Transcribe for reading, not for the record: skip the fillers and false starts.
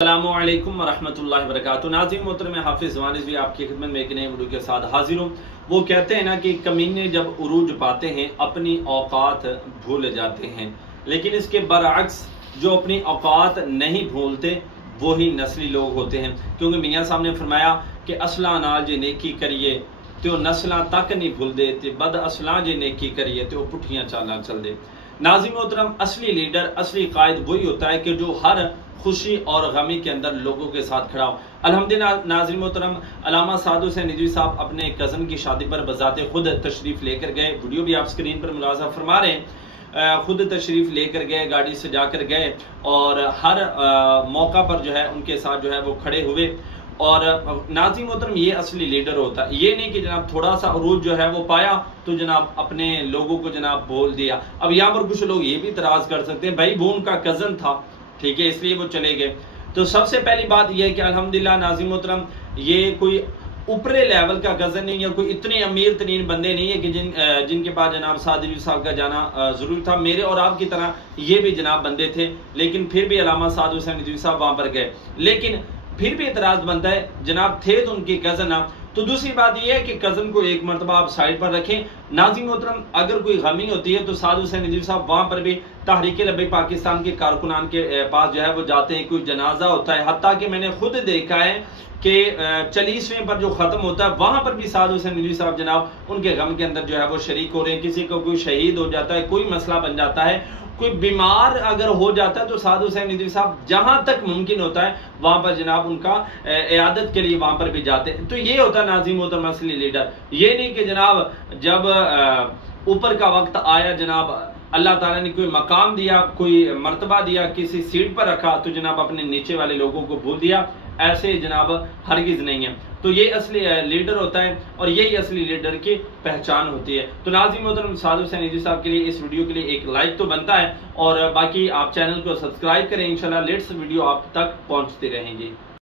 अस्सलामुअलैकुम वरहमतुल्लाहि वबरकातुहू। नाज़रीन मोहतरम, मैं हाफिज़ वानिज़ आपकी खिदमत में एक नए वीडियो के साथ हाजिर हूँ। वो कहते हैं ना कि कमीने जब उरूज पाते हैं अपनी औकात भूल जाते हैं, लेकिन इसके बरअक्स जो अपनी औकात नहीं भूलते वही नस्ली लोग होते हैं। क्योंकि मियाँ साहब ने फरमाया कि असला नाल जे नेकी करिए तो नस्लां तक नहीं भूलते, ते बद असलां जे नेकी करिए तो पुठियां चालां चल दे। नाज़रीन मोहतरम, असली लीडर, असली कायद वही होता है कि जो हर खुशी और गमी के अंदर लोगों के साथ खड़ा हो। अल्हम्दुलिल्लाह नाज़रीन मोहतरम, अल्लामा साद हुसैन रिज़वी साहब अपने कज़न की शादी पर बज़ाते खुद तशरीफ़ लेकर गए। वीडियो भी आप स्क्रीन पर मुलाज़ा फरमा रहे हैं। खुद तशरीफ़ लेकर गए, गाड़ी सजा कर गए और हर मौका पर जो है उनके साथ जो है वो खड़े हुए। और नाज़रीन मोहतरम, ये असली लीडर होता है। ये नहीं कि जनाब थोड़ा सा उरूज जो है वो पाया तो जनाब अपने लोगों को जनाब बोल दिया। अब यहाँ पर कुछ लोग ये भी इतराज कर सकते हैं, भाई वो उनका कज़न था, ठीक है, इसलिए वो चले गए। तो सबसे पहली बात यह है कि अल्हम्दुलिल्लाह नाज़रीन मोहतरम, ये कोई ऊपरे लेवल का कज़न नहीं है, कोई इतने अमीर तरीन बंदे नहीं है कि जिनके पास जनाब साद रिज़वी साहब का जाना जरूरी था। मेरे और आपकी तरह ये भी जनाब बंदे थे, लेकिन फिर भी अल्लामा साद हुसैन रिज़वी साहब वहां पर गए। लेकिन फिर भी इतराज बनता है, जनाब थे तो उनके कज़न आप। तो दूसरी बात यह है कि कज़न को एक मरतबा आप साइड पर रखें। नाज़रीन मोहतरम, अगर कोई गमी होती है तो साद हुसैन रिज़वी साहब वहां पर भी तहरीक लब्बैक पाकिस्तान के कारकुनान के पास जो है वो जाते हैं। कोई जनाजा होता है, हत्ता कि मैंने खुद देखा है कि 40वें पर जो खत्म होता है वहां पर भी साद हुसैन रिज़वी साहब जनाब उनके गम के अंदर जो है वो शरीक हो रहे हैं। किसी को कोई शहीद हो जाता है, कोई मसला बन जाता है, कोई बीमार अगर हो जाता है तो साद हुसैन रिज़वी साहब जहां तक मुमकिन होता है वहां पर जनाब उनका इयादत के लिए वहां पर भी जाते हैं। तो ये होता है नाज़रीन मोहतरम असली लीडर। ये नहीं कि जनाब जब ऊपर का वक्त आया, जनाब अल्लाह ताला ने कोई मकाम दिया, कोई मर्तबा दिया, किसी सीट पर रखा तो जनाब अपने नीचे वाले लोगों को भूल दिया। ऐसे जनाब हरगिज नहीं है। तो ये असली लीडर होता है और यही असली लीडर की पहचान होती है। तो नाज़रीन मोहतरम, साद हुसैन रिज़वी साहब के लिए इस वीडियो के लिए एक लाइक तो बनता है और बाकी आप चैनल को सब्सक्राइब करें। इंशाल्लाह लेटेस्ट वीडियो आप तक पहुंचती रहेंगी।